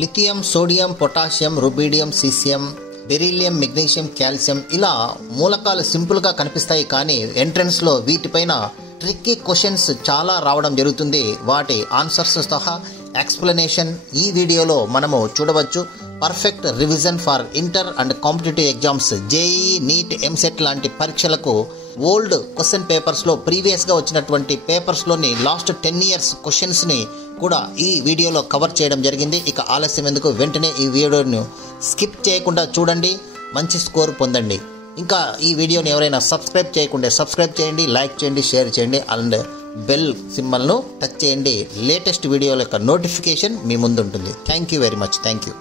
Lithium, sodium, potassium, rubidium, caesium, beryllium, magnesium, calcium ఇలా మూలకాలు సింపుల్గా కనిపిస్తాయి, కానీ ఎంట్రన్స్లో వీటిపైన ట్రిక్కీ క్వశ్చన్స్ చాలా రావడం జరుగుతుంది. వాటి ఆన్సర్స్ సహా ఎక్స్ప్లెనేషన్ ఈ వీడియోలో మనము చూడవచ్చు. Perfect revision for inter and competitive exams, JEE, NEET, EAMCET లాంటి పరీక్షలకు ఓల్డ్ క్వశ్చన్ పేపర్స్లో ప్రీవియస్గా వచ్చినటువంటి పేపర్స్లోని లాస్ట్ 10 years క్వశ్చన్స్ని కూడా ఈ వీడియోలో కవర్ చేయడం జరిగింది. ఇక ఆలస్యం ఎందుకు, వెంటనే ఈ వీడియోను స్కిప్ చేయకుండా చూడండి, మంచి స్కోర్ పొందండి. ఇంకా ఈ వీడియోని ఎవరైనా సబ్స్క్రైబ్ చేయకుంటే సబ్స్క్రైబ్ చేయండి, లైక్ చేయండి, షేర్ చేయండి అండ్ బెల్ సింబల్ను టచ్ చేయండి. లేటెస్ట్ వీడియోల యొక్క నోటిఫికేషన్ మీ ముందు ఉంటుంది. Thank you very much. Thank you.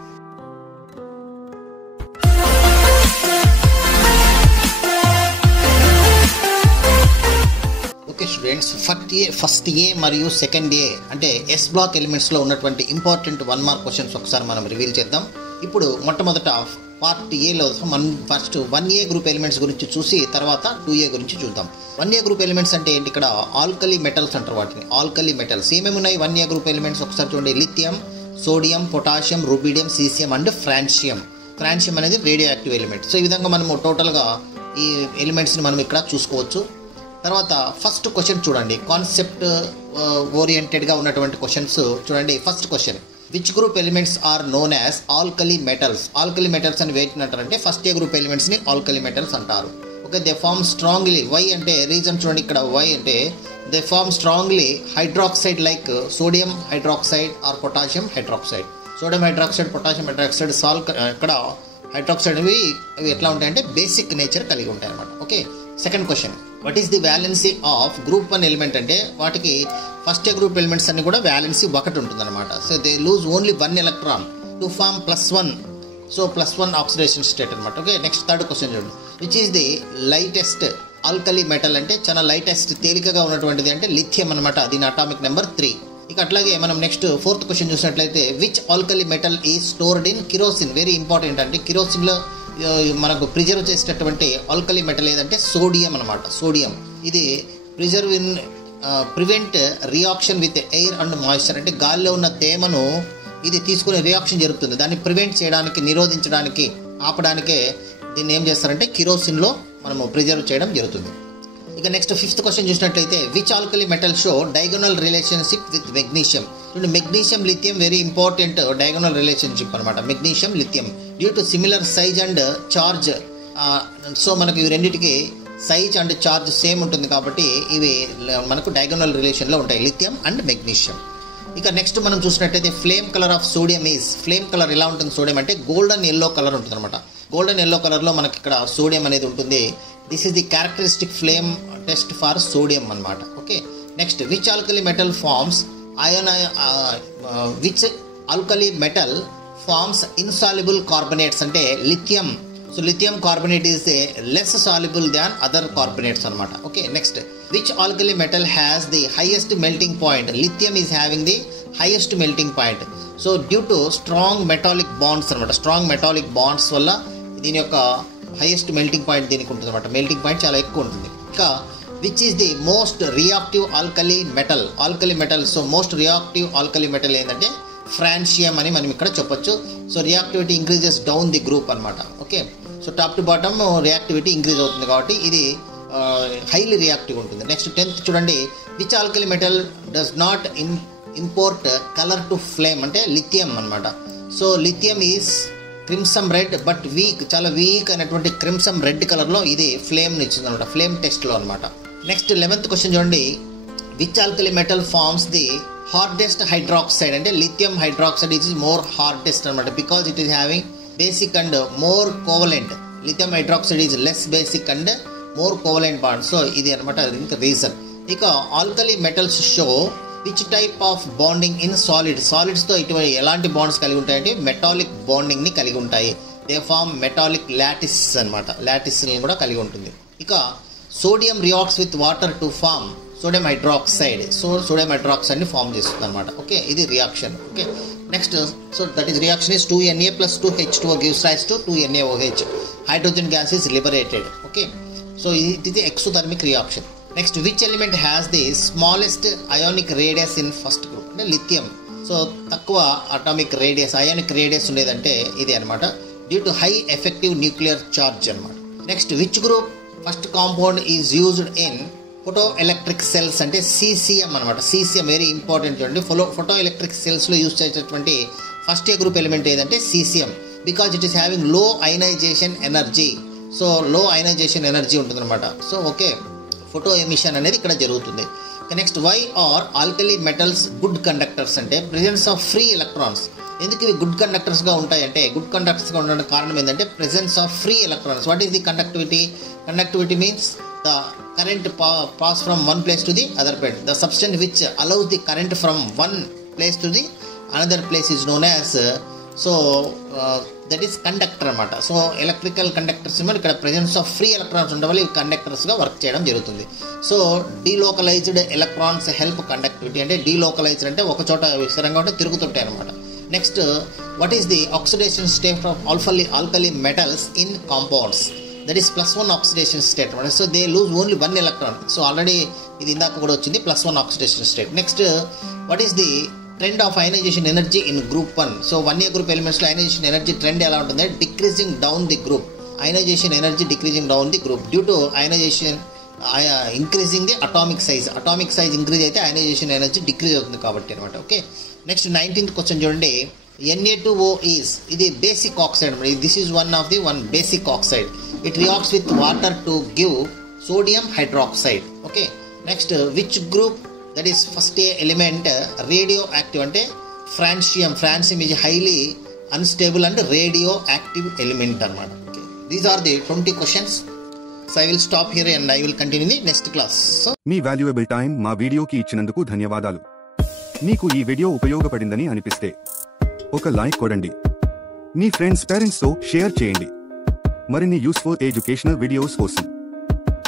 Okay students, first A మరియు సెకండ్ ఏ అంటే ఎస్ బ్లాక్ ఎలిమెంట్స్లో ఉన్నటువంటి ఇంపార్టెంట్ 1 mark క్వశ్చన్స్ ఒకసారి మనం రివీల్ చేద్దాం. ఇప్పుడు మొట్టమొదట పార్ట్ ఏలో మనం ఫస్ట్ 1A గ్రూప్ ఎలిమెంట్స్ గురించి చూసి తర్వాత 2A గురించి చూద్దాం. 1A గ్రూప్ ఎలిమెంట్స్ అంటే ఏంటి? ఇక్కడ ఆల్కలీ మెటల్స్ అంటారు వాటిని. ఆల్కలీ మెటల్స్ ఏమేమి ఉన్నాయి 1A గ్రూప్ ఎలిమెంట్స్ ఒకసారి చూడండి. Lithium, sodium, potassium, rubidium, caesium and francium. Francium అనేది రేడియో యాక్టివ్ ఎలిమెంట్. సో ఈ విధంగా మనము టోటల్గా ఈ ఎలిమెంట్స్ని మనం ఇక్కడ చూసుకోవచ్చు. తర్వాత ఫస్ట్ క్వశ్చన్ చూడండి, కాన్సెప్ట్ ఓరియంటెడ్గా ఉన్నటువంటి క్వశ్చన్స్ చూడండి. First question, which group elements are known as alkali metals? Alkali metals అని వేటిని అంటారంటే ఫస్ట్ ఏ గ్రూప్ ఎలిమెంట్స్ని ఆల్కలీ మెటల్స్ అంటారు. Okay, they form strongly. Why అంటే రీజన్ చూడండి, ఇక్కడ వై అంటే they form strongly hydroxide like sodium hydroxide or potassium hydroxide. Sodium hydroxide, potassium hydroxide ఇక్కడ హైడ్రాక్సైడ్ అవి ఎట్లా ఉంటాయంటే బేసిక్ నేచర్ కలిగి ఉంటాయి అన్నమాట. Okay, second question, what is the valency of group 1 element? అంటే వాటికి ఫస్ట్ ఏ గ్రూప్ ఎలిమెంట్స్ అన్ని కూడా వ్యాలెన్సీ 1 ఉంటుందన్నమాట. So they lose only 1 electron to form +1. So +1 oxidation state అనమాట. ఓకే, నెక్స్ట్ థర్డ్ క్వశ్చన్ చూడండి, which is the lightest alkali metal? అంటే చాలా lightest తేలికగా ఉన్నటువంటిది అంటే లిథియం అనమాట. దీని అటామిక్ నెంబర్ 3. ఇక అట్లాగే మనం నెక్స్ట్ ఫోర్త్ క్వశ్చన్ చూసినట్లయితే, which alkali metal is stored in kerosene? Very important. అంటే కిరోసిన్లో మనకు ప్రిజర్వ్ చేసేటటువంటి ఆల్కలీ మెటల్ ఏదంటే సోడియం అనమాట. సోడియం ఇది prevent reaction with air and moisture. అంటే గాలిలో ఉన్న తేమను ఇది తీసుకునే రియాక్షన్ జరుగుతుంది. దాన్ని ప్రివెంట్ చేయడానికి, నిరోధించడానికి, ఆపడానికే దీన్ని ఏం చేస్తారంటే కిరోసిన్లో మనము ప్రిజర్వ్ చేయడం జరుగుతుంది. ఇక నెక్స్ట్ ఫిఫ్త్ క్వశ్చన్ చూసినట్లయితే, which alkali metal show diagonal relationship with magnesium? చూడండి, magnesium lithium very important diagonal relationship అనమాట. Magnesium lithium due to similar size and charge. So మనకు ఇవి రెండింటికి సైజ్ అండ్ చార్జ్ సేమ్ ఉంటుంది కాబట్టి ఇవి మనకు డయాగోనల్ రిలేషన్లో ఉంటాయి, లిథియం అండ్ మెగ్నీషియం. ఇక నెక్స్ట్ మనం చూసినట్లయితే, flame colour of sodium is, flame colour ఎలా ఉంటుంది సోడియం అంటే గోల్డెన్ ఎల్లో కలర్ ఉంటుంది అనమాట. గోల్డెన్ ఎల్లో కలర్లో మనకి ఇక్కడ సోడియం అనేది ఉంటుంది. This is the characteristic flame test for sodium అనమాట. Okay, next which alkali metal forms which alkali metal forms insoluble carbonates? అంటే lithium. So lithium carbonate is a less soluble than other carbonates అనమాట. Okay, next which alkali metal has the highest melting point? Lithium is having the highest melting point. So due to strong metallic bonds అనమాట. Strong metallic bonds వల్ల దీని యొక్క highest melting point దీనికి ఉంటుంది అనమాట. Melting point చాలా ఎక్కువ ఉంటుంది. ఇంకా which is the most reactive alkali metal? Alkali metal. So most reactive alkali metal ఏంటంటే ఫ్రాన్షియం అని మనం ఇక్కడ చెప్పొచ్చు. So reactivity increases down the group అనమాట. Okay, so top to bottom reactivity increase అవుతుంది కాబట్టి ఇది హైలీ రియాక్టివ్ ఉంటుంది. నెక్స్ట్ 10th చూడండి, which alkali metal does not impart colour to flame? అంటే లిథియం అనమాట. So lithium is crimson red but weak, చాలా weak అయినటువంటి క్రిమ్సమ్ రెడ్ కలర్లో ఇది ఫ్లేమ్ని ఇచ్చింది అనమాట, ఫ్లేమ్ టెస్ట్లో అనమాట. నెక్స్ట్ 11th క్వశ్చన్ చూడండి, which alkali metal forms the hardest hydroxide? అంటే lithium hydroxide is more hardest అనమాట, because it is having basic and more covalent. Lithium hydroxide is less basic and more covalent bond. So ఇది అనమాట reason. ఇక alkali metals show which type of bonding in solid? సాలిడ్స్తో ఇటువంటి ఎలాంటి bonds కలిగి ఉంటాయంటే metallic బాండింగ్ని కలిగి ఉంటాయి. దే ఫార్మ్ మెటాలిక్ లాటిస్ అనమాట. లాటిస్ని కూడా కలిగి ఉంటుంది. ఇక sodium reacts with water to form sodium hydroxide. So sodium హైడ్రాక్సైడ్ని ఫార్మ్ చేస్తుంది అనమాట. ఓకే, ఇది reaction. Okay, next so that is reaction is 2Na + 2H2O gives rise to 2NaOH. Hydrogen gas is liberated. Okay, so ఇది ఇది exothermic reaction. Next which element has the smallest ionic radius in first group? అంటే lithium. So తక్కువ atomic radius ionic radius ఉండేదంటే ఇది అనమాట, due to high effective nuclear charge అనమాట. Next which group first compound is used in photoelectric cells అంటే CCM అనమాట. CCM very important చూడండి. Photoelectric సెల్స్లో యూజ్ చేసేటటువంటి ఫస్ట్ ఏ గ్రూప్ ఎలిమెంట్ ఏదంటే CCM, because it is having low ionization energy. So low ionization energy ఉంటుందన్నమాట. So okay, photo emission అనేది ఇక్కడ జరుగుతుంది. Next why are alkali metals good conductors అంటే presence of free electrons. ఎందుకు ఇవి good కండక్టర్స్గా ఉంటాయంటే, good కండక్టర్స్గా ఉండడానికి కారణం ఏంటంటే presence of free electrons. What is the conductivity? Conductivity means the current pass from one place to the other place. The substance which allows the current from one place to the another place is known as that is conductor అన్నమాట. So electrical conductors ఇక్కడ presence of free electrons ఉండడం వల్ల ఇవి కండక్టర్స్గా work చేయడం జరుగుతుంది. So delocalized electrons help conductivity అంటే delocalized అంటే ఒక చోట స్థిరంగా ఉంటే తిరుగుతుంటాయి అనమాట. Next what is the oxidation state of alkali metals in compounds? That is +1 oxidation state అనమాట. So they lose only 1 electron. So already ఇది ఇందాక కూడా వచ్చింది +1 oxidation state. Next what is the trend of ionization energy in group 1? So 1A group ఎలిమెంట్స్లో ionization energy trend ఎలా ఉంటుంది? Decreasing down the group. Ionization energy decreasing down the group due to ionization increasing the atomic size. Atomic size increase అయితే ionization energy decrease అవుతుంది కాబట్టి అనమాట. Okay, next 19th question చూడండి. Na2O is ఇది basic oxide. This is one basic oxide. It reacts with water to give sodium hydroxide. Okay, next which group that is first A element radioactive అంటే francium. Francium is highly unstable and radioactive element అనమాట. Okay, these are the 20 questions. So I will stop here and I will continue the next class. So మీ valuable time మా వీడియోకి ఇచ్చినందుకు ధన్యవాదాలు. మీకు ఈ video ఉపయోగపడిందని అనిపిస్తే ఒక లైక్ కొడండి. మీ ఫ్రెండ్స్ పేరెంట్స్తో షేర్ చేయండి. మరిన్ని యూస్ఫుల్ ఎడ్యుకేషనల్ వీడియోస్ కోసం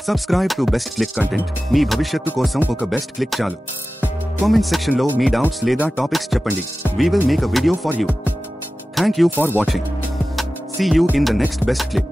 subscribe to best click content. మీ భవిష్యత్తు కోసం ఒక బెస్ట్ క్లిక్ చాలు. కామెంట్ సెక్షన్లో మీ డౌట్స్ లేదా టాపిక్స్ చెప్పండి. We will make a video for you. Thank you for watching. See you in the next best click.